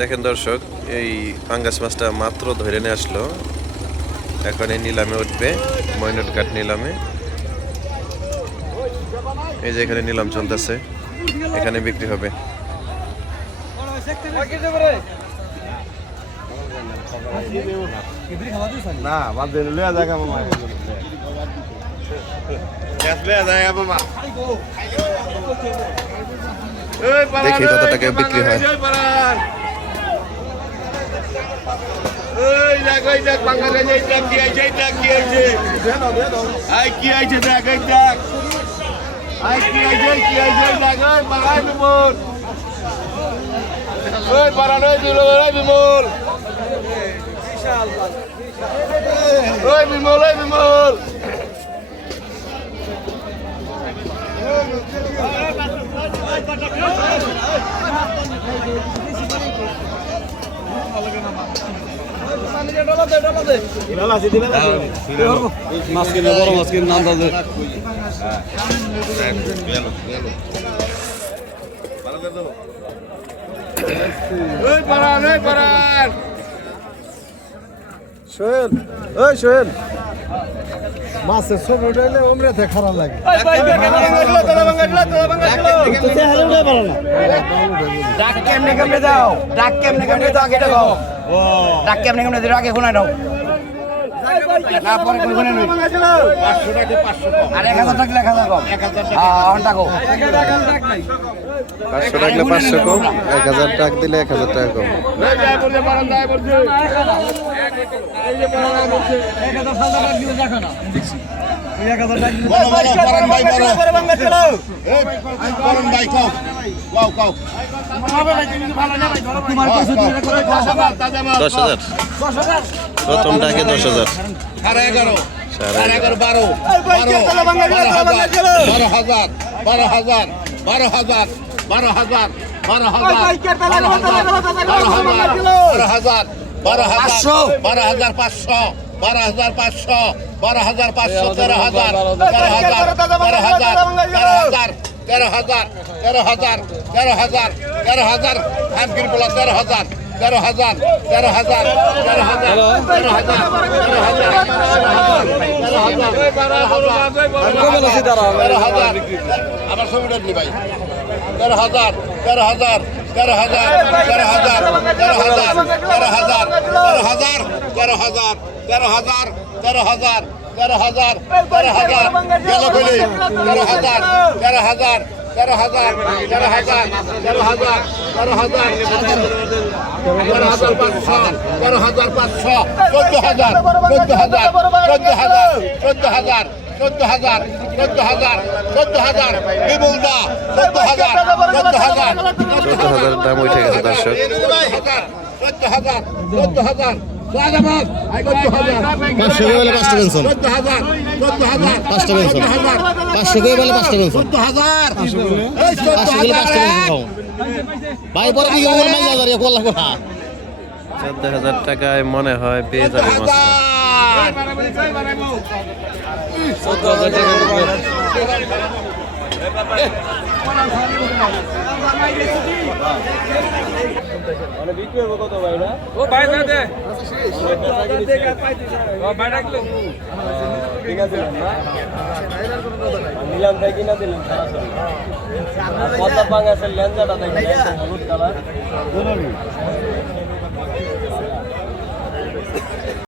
দেখেন দর্শক, এই পাঙ্গাস মাছটা মাত্র ধরে নিয়ে আসলো। এখন এই নিলামে উঠবে, ময়নট ঘাট নিলামে। এই যে এখানে নিলাম চলতেছে, এখানে বিক্রি হবে। দেখি কত টাকা বিক্রি হয়। মাছ কিনে বড় মাছ কিনে নাম দাদা সোহেল, ওই সোহেল, মাছের ছবি উঠাইলে অমরাতে খারাপ লাগে। ডাক কেমনে কেমনে দাও, ডাক কেমনে কেমনে দাও, কেটে দাও, ডাক কেমনে কেমনে দিও, আগে শোনাই দাও। না পরে কই শুনে নই 500 টাকা 500 কম আর 1000 টাকা 1000 কম 1000 টাকা হ্যাঁ টাকা 500 টাকা 500 কম, 1000 টাকা দিলে 1000 টাকা কম। এই যায় বলছে বারান যায় বলছে এই যে বারান বলছে 1000 টাকা দিও দেখো না দেখছি 1000 টাকা বলো বলো বারান ভাই বলো এই বারান ভাই কও কও কও হবে ভাই তুমি ভালো না ভাই ধরো তোমার কাছে দিলে করে 10000 তাজা মাল 10000 প্রথমটাকে 10000 11 12 আবার ছবিটা দিই ভাই 13000 13000 13000 13000 13000 13000 13000 13000 13000 13000 13000 গেল কইলি 13000 13000 13000 13000 13000 14000 দাম উঠে গেছে দর্শক। 500 করে বলে 5টা পেনশন, 5টা পেনশন, 500 করে বলে 5টা পেনশন, 500 করে 5টা পেনশন ভাই। পরে কি বল নাই যাবে রে কোলা কোলা 14000 টাকায় মনে হয় পেয়ে যাবে মাছটা। 14000 টাকা মানে বিক্রি হবে কত ভাই না ও ভাই দে দে ও ভাই রাখলো ঠিক আছে না নিলাম তাই কিনা দিলাম সরাসরি কত পাঙ্গাসের লেঞ্জাটা দেখেন হলুদ কালার